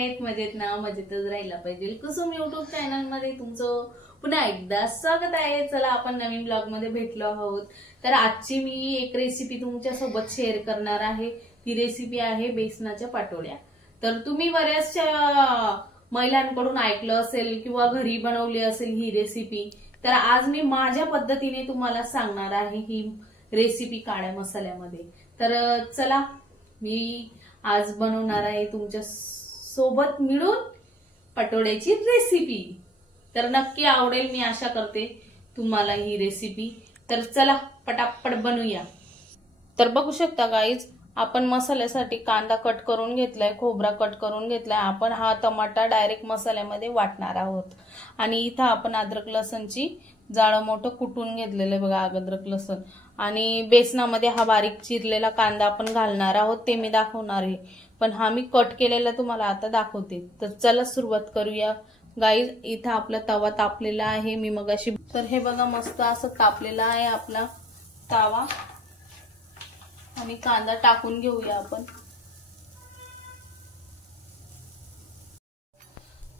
आहेत? मजेत ना? मजेतच राहायला पाहिजे. कुसुम युट्यूब चॅनल मध्ये तुमचं पुन्हा एकदा स्वागत आहे. चला आपण नवीन ब्लॉग मध्ये भेटलो आहोत. तर आजची मी एक रेसिपी तुमच्या सोबत शेअर करणार आहे. ती रेसिपी आहे बेसनाच्या पाटोळ्या. तर तुम्ही बऱ्याचशा महिलांकडून ऐकलं असेल किंवा घरी बनवली असेल ही रेसिपी. तर आज मी माझ्या पद्धतीने तुम्हाला सांगणार आहे ही रेसिपी काळ्या मसाल्यामध्ये. तर चला मी आज बनवणार आहे तुमच्या सोबत मिळून पाटोळ्याची रेसिपी. तर नक्की आवडेल मी आशा करते तुम्हाला ही रेसिपी. तर चला पटापट बनवूया. तर बघू शकता गाईज, आपण मसाल्यासाठी कांदा कट करून घेतलाय, खोबरा कट करून घेतलाय. आपण हा टमाटा डायरेक्ट मसाल्यामध्ये वाटणार आहोत. आणि इथं आपण अद्रक लसणची जाळं मोठं कुटून घेतलेलं आहे बघा, अद्रक लसण. आणि बेसनामध्ये हा बारीक चिरलेला कांदा आपण घालणार आहोत, ते मी दाखवणार आहे. पण हा मी कट केलेला तुम्हाला आता दाखवते. तर चला सुरुवात करूया गाईज. इथं आपला तवा तापलेला आहे मी मगाशी. तर हे बघा मस्त असं तापलेला आहे आपला तवा. आणि कांदा टाकून घेऊया आपण.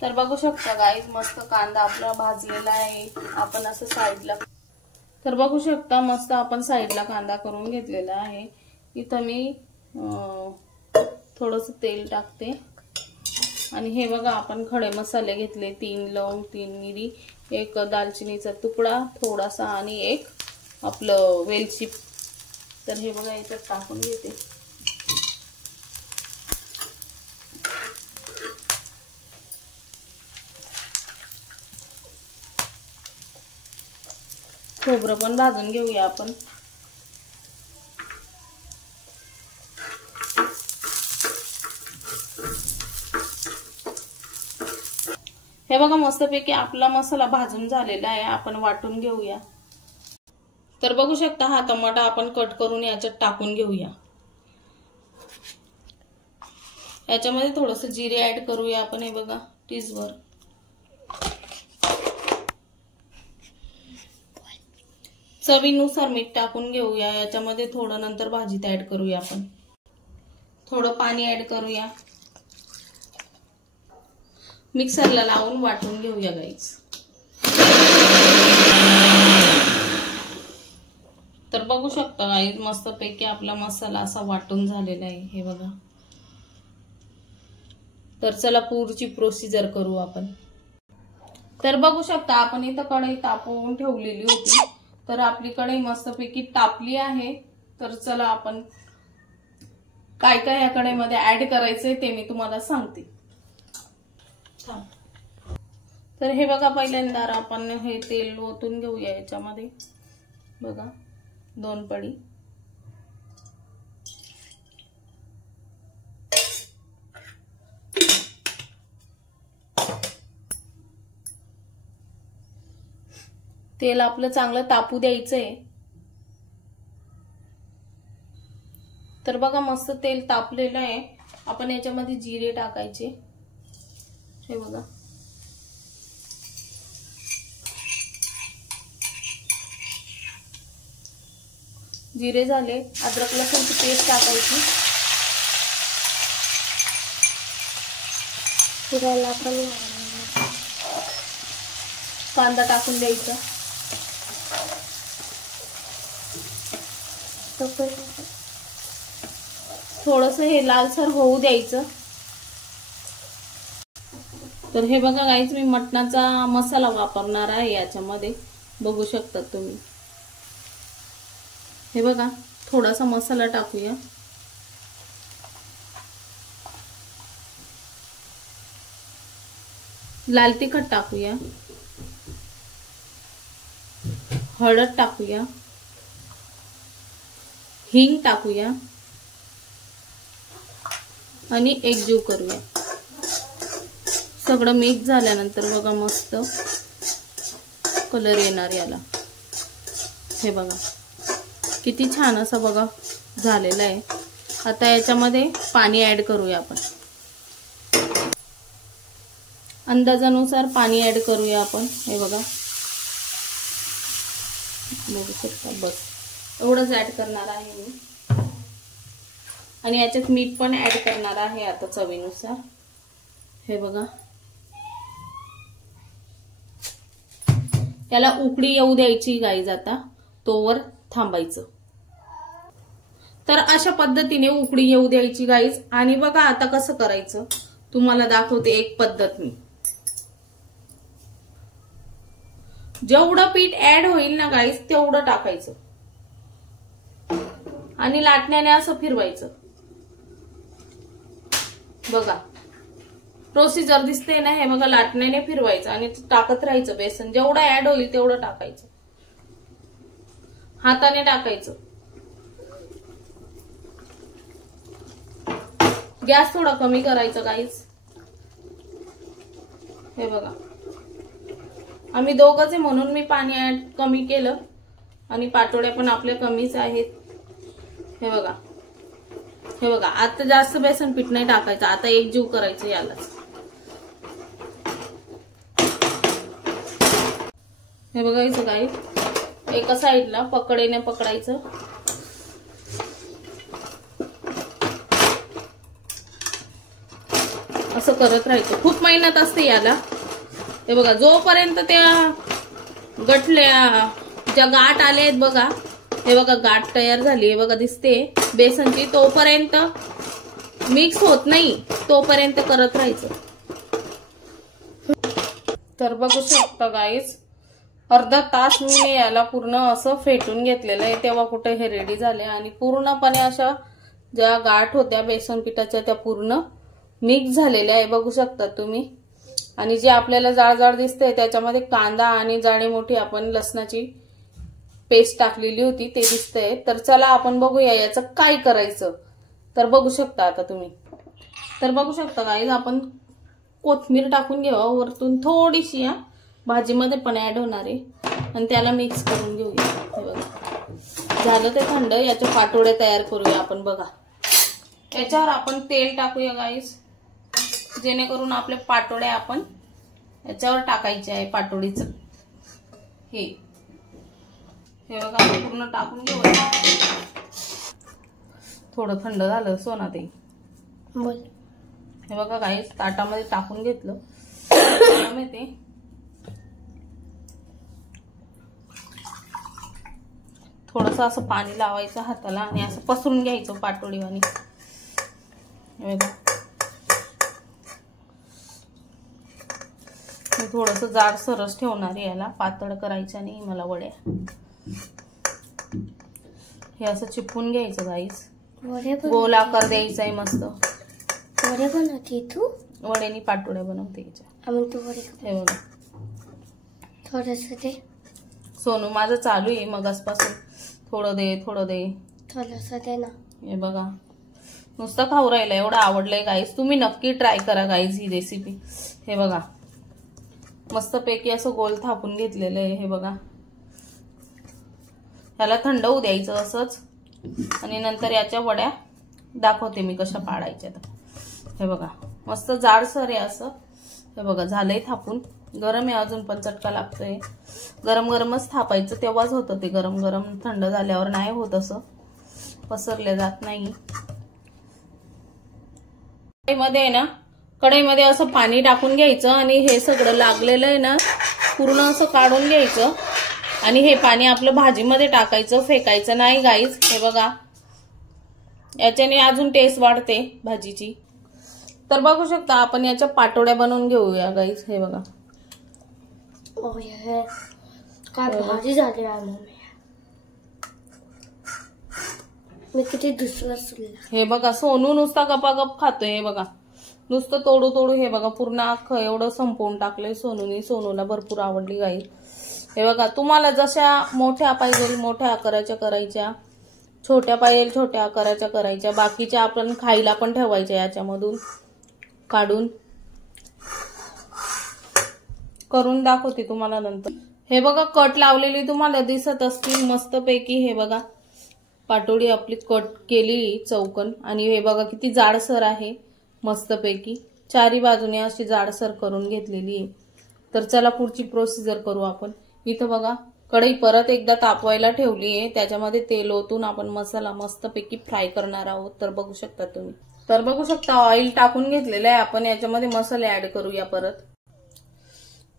तर बघू शकता गाईज, मस्त कांदा आपला भाजलेला आहे. आपण असं साईडला, तर बघू शकता मस्त आपण साईडला कांदा करून घेतलेला आहे. इथं मी थोडंसं तेल टाकते. आणि हे बघा आपण खडे मसाले घेतले, 3 लवंग, 3 मिरी, 1 दालचिनीचा तुकडा थोडासा आणि 1 आपलं वेलची. तर हे बघा याच्यात टाकून घेते. खोबरं पण भाजून घेऊया आपण. हे बघा मस्तपैकी आपला मसाला भाजून झालेला आहे. आपण वाटून घेऊया. तर बघू शकता हा टमाटा आपण कट करून याच्यात टाकून घेऊया. याच्यामध्ये थोडंसं जिरे ऍड करूया आपण. हे बघा टीसभर. चवीनुसार मीठ टाकून घेऊया. याच्यामध्ये थोडं नंतर भाजीत ऍड करूया आपण. थोडं पाणी ऍड करूया. मिक्सरला लावून वाटून घेऊया गाईस. तर बघू शकता गाईस, मस्तपैकी आपला मसाला असा वाटून झालेला आहे. हे बघा. तर चला पुढची प्रोसिजर करू आपण. तर बघू शकता आपण इथं कढई तापवून ठेवलेली होती. तर आपली कढई मस्तपैकी तापली आहे. तर चला आपण काय काय या कढईमध्ये ऍड करायचंय ते मी तुम्हाला सांगते. तर हे बघा पहिल्यांदा आपण हे तेल ओतून घेऊया याच्यामध्ये. बघा 2 पडी. तेल आपलं चांगलं तापू द्यायचंय. तर बघा मस्त तेल तापलेलं आहे. आपण याच्यामध्ये जिरे टाकायचे. हे बघा. जिरे झाले. अद्रक लसूणची पेस्ट टाकायची. कांदा टाकून द्यायचा. थोडंसं हे लालसर होऊ द्यायचं. तर हे बघा गाईज, मी मटणाचा मसाला वापरणार आहे याच्यामध्ये. बघू शकता तुम्ही. हे बघा थोडासा मसाला टाकूया. लाल तिखट टाकूया. हळद टाकूया. हिंग टाकूया. आणि एकजीव करूया. सगळं मिक्स झाल्यानंतर बघा मस्त कलर येणार याला. हे बघा किती छान असं बघा झालेलं आहे. आता याच्यामध्ये पाणी ऍड करूया आपण. अंदाजानुसार पाणी ऍड करूया आपण. हे बघा बघू शकता. बस एवढंच ऍड करणार आहे मी. आणि याच्यात मीठ पण ऍड करणार आहे आता चवीनुसार. हे बघा, त्याला उकळी येऊ द्यायची गाईज. आता तोवर थांबायचं. तर अशा पद्धतीने उकळी येऊ द्यायची गाईज. आणि बघा आता कसं करायचं तुम्हाला दाखवते एक पद्धत मी. जेवढं पीठ ऍड होईल ना गाईज तेवढं टाकायचं आणि लाटण्याने असं फिरवायचं. बघा प्रोसिजर दिसते ना, हे बघा लाटण्याने फिरवायचं आणि टाकत राहायचं बेसन. जेवढं ऍड होईल तेवढं टाकायचं, हाताने टाकायचं. गॅस थोडा कमी करायचा गाईज. हे बघा आम्ही दोघंच आहे म्हणून मी पाणी ऍड कमी केलं आणि पाटोड्या पण आपल्या कमीच आहेत. हे बघा, हे बघा आता जास्त बेसन पीठ नाही टाकायचं. आता एक जीव करायचं यालाच. हे बघायचं गाईज, एका साईडला पकडेने पकडायचं. असं करत राहायचं. खूप मेहनत असते याला. हे बघा जोपर्यंत त्या गठल्या ज्या गाठ आले आहेत बघा, हे बघा गाठ तयार झाली आहे बघा दिसते बेसनची, तोपर्यंत मिक्स होत नाही तोपर्यंत करत राहायचं. तर बघू शकता गाईज, अर्धा तास मी याला पूर्ण असं फेटून घेतलेलं आहे. तेव्हा कुठे हे रेडी झाले आणि पूर्णपणे अशा ज्या गाठ होत्या बेसन पिठाच्या त्या पूर्ण मिक्स झालेल्या आहे. बघू शकता तुम्ही. आणि जे आपल्याला जाड दिसतंय त्याच्यामध्ये कांदा आणि जाडी मोठी आपण लसणाची पेस्ट टाकलेली होती ते दिसतंय. तर चला आपण बघूया याचं काय करायचं. तर बघू शकता आता तुम्ही. तर बघू शकता गाईज, आपण कोथिंबीर टाकून घेऊ वरतून थोडीशी, या भाजीमध्ये पण ऍड होणार आहे आणि त्याला मिक्स करून घेऊया. हे बघा झालं ते थंड. याचे पाटोडे तयार करूया आपण. बघा याच्यावर आपण तेल टाकूया गाईज, जेणेकरून आपले पाटोडे आपण याच्यावर टाकायचे आहे. पाटोडीचं हे बघा पूर्ण टाकून घेऊया. थोडं थंड झालं सोना ते. हे बघा गाईज ताटामध्ये टाकून घेतलं. ते थोडस असं पाणी लावायचं हाताला आणि असं पसरून घ्यायचं पाटोडीवानी. हे बघा मी थोडस जाड सरस ठेवणार आहे याला, पातळ करायचं नाही मला वड्या. हे असं चिपकून घ्यायचं गाईस. गोल आकार द्यायचा आहे मस्त. वडे बनवते तू? वड्यानी पाटोड्या बनवते याच्या. हे बघा थोडस दे सोनू, माझं चालू आहे मगासपासून. थोडं दे थोडं दे थोडस दे ना. हे बघा नुसतं खाऊ राहिलं. एवढं आवडलंय गाईस. तुम्ही नक्की ट्राय करा गाईस ही रेसिपी. हे बघा मस्तपैकी असं गोल थापून घेतलेलं आहे. हे बघा ह्याला थंड होऊ द्यायचं असंच आणि नंतर याच्या वड्या दाखवते मी कशा पाडायच्या. हे बघा मस्त जाडसर आहे असं. हे बघा झालंय थापून. गरम आहे अजून पण चटका लागतोय. गरम गरमच थापायचं तेव्हाच होतं ते. गरम गरम थंड झाल्यावर नाही होत, असं पसरले जात नाही. कढईमध्ये आहे ना, कढईमध्ये असं पाणी टाकून घ्यायचं आणि हे सगळं लागलेलं आहे ना पूर्ण असं काढून घ्यायचं आणि हे पाणी आपलं भाजीमध्ये टाकायचं. फेकायचं नाही गाईज. हे बघा याच्याने अजून टेस्ट वाढते भाजीची. तर बघू शकता आपण याच्या पाटोड्या बनवून घेऊया गाईज. हे बघा काय भाजी झाली आहे. मी किती दुसरं सुटला. हे बघा सोनू नुसता गपागप खातोय. हे बघा नुसतं तोडू तोडू. हे बघा पूर्ण अख्खं एवढं संपवून टाकलंय सोनूनी. सोनूला भरपूर आवडली गाई. हे बघा तुम्हाला जशा मोठ्या पाहिजे मोठ्या आकाराच्या करायच्या, छोट्या पाहिजे छोट्या आकाराच्या करायच्या. बाकीच्या आपण खायला पण ठेवायच्या याच्यामधून काढून. करून दाखवते तुम्हाला नंतर. हे बघा कट लावलेली तुम्हाला दिसत असतील मस्तपैकी. हे बघा पाटोडी आपली कट केली चौकन आणि हे बघा किती जाडसर आहे मस्तपैकी. चारी बाजूने अशी जाडसर करून घेतलेली आहे. तर चला पुढची प्रोसिजर करू आपण. इथं बघा कढई परत एकदा तापवायला ठेवली आहे. त्याच्यामध्ये तेल ओतून आपण मसाला मस्तपैकी फ्राय करणार आहोत. तर बघू शकता तुम्ही. तर बघू शकता ऑइल टाकून घेतलेलं आहे आपण. याच्यामध्ये मसाले ऍड करूया परत.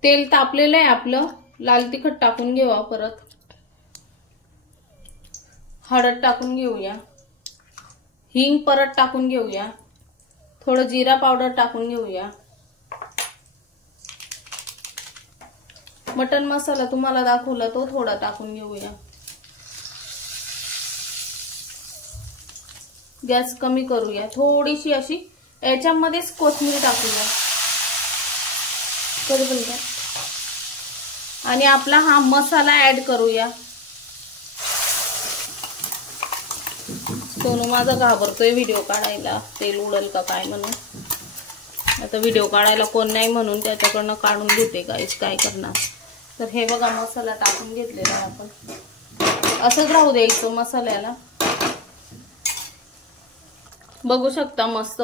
तेल तापलेलं आहे आपलं. लाल तिखट टाकून घेऊया परत. हळद टाकून घेऊया. हिंग परत टाकून घेऊया. थोडं जिरा पावडर टाकून घेऊया. मटन मसाला तुम्हाला दाखवला तो थोडा टाकून घेऊया. गॅस कमी करूया. थोडीशी अशी याच्यामध्येच कोथिंबीर टाकूया. आणि आपला हा मसाला ऍड करूया. सोनू माझा घाबरतोय व्हिडिओ काढायला, तेल उडल का काय म्हणून. आता व्हिडिओ काढायला कोण नाही म्हणून त्याच्याकडनं काढून घेते. गाईस काय करणार. तर हे बघा मसाला टाकून घेतलेला आपण. असंच राहू द्यायचं मसाल्याला. बघू शकता मस्त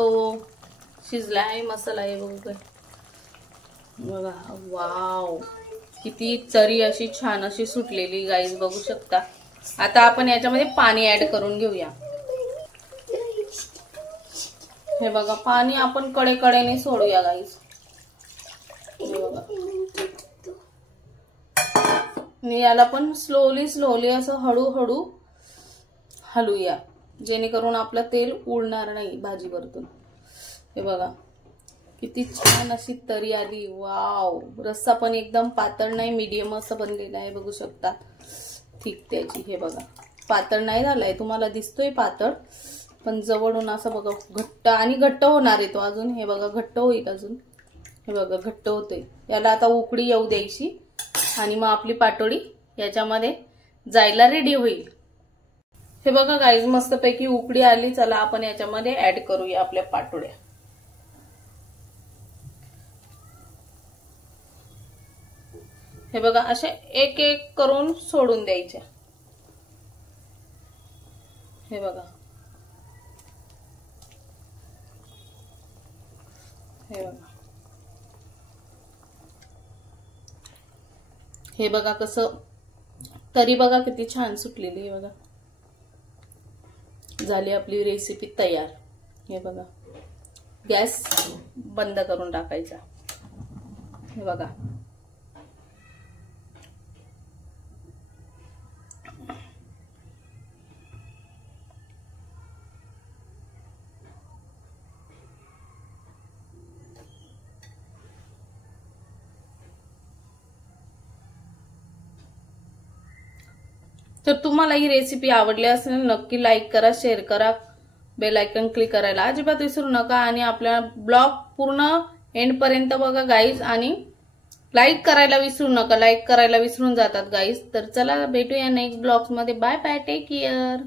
शिजला आहे मसाला. हे बघू काय बघा. वाव किती तरी अशी छान अशी सुटलेली गाईस बघू शकता. आता आपण याच्यामध्ये पाणी ऍड करून घेऊया. हे बघा पाणी आपण कडेकडेने सोडूया गाईस. हे बघा. आणि याला पण स्लोली असं हळूहळू हलूया, जेणेकरून आपलं तेल उडणार नाही भाजी वरतून. हे बघा किती छान अशी तरी आली. वाव. रस्सा पण एकदम पातळ नाही, मीडियम असं बनलेला आहे बघू शकता. ठीक त्याची. हे बघा पातळ नाही झालाय, तुम्हाला दिसतोय पातळ, पण जवळून असं बघा घट्ट आणि घट्ट होणार आहे तो अजून. हे बघा घट्ट होईल अजून. हे बघा घट्ट होतोय. याला आता उकळी येऊ द्यायची आणि मग आपली पाटोडी याच्यामध्ये जायला रेडी होईल. हे बघा गाईज मस्तपैकी उकळी आली. चला आपण याच्यामध्ये ऍड करूया आपल्या पाटोड्या. हे बघा असे एक एक करून सोडून द्यायच्या. हे बघा. हे बघा. हे बघा कसं तरी बघा किती छान सुटलेली. हे बघा झाली आपली रेसिपी तयार. हे बघा गॅस बंद करून टाकायचा. हे बघा तर तुम्हाला ही रेसिपी आवडली असेल नक्की लाईक करा, शेअर करा, बेल आयकॉन क्लिक करायला अजिबात विसरू नका. आणि आपला ब्लॉग पूर्ण एंड पर्यंत बघा गाईज. आणि लाईक करायला विसरू नका. लाईक करायला विसरून जातात गाईज. तर चला भेटूया नेक्स्ट ब्लॉग्स मध्ये. Bye bye. Take care.